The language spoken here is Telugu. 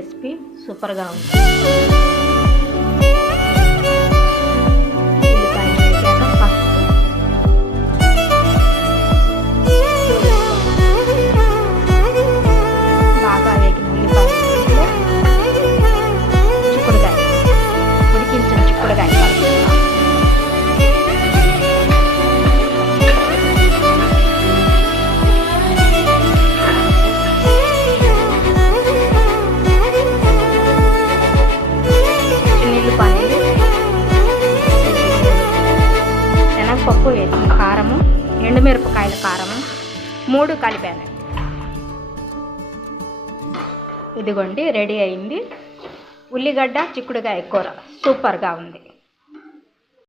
రెసిపీ సూపర్గా ఉంది. బాగా వేగిన ఉల్లిపాయలు, చిక్కుడుకాయ, ఉడికించిన చిక్కుడుకాయ శనగపప్పు వేసిన కారము, ఎండుమిరపకాయల కారము 3 కలిపాను. ఇదిగోండి రెడీ అయింది ఉల్లిగడ్డ చిక్కుడుకాయ కూర. సూపర్గా ఉంది.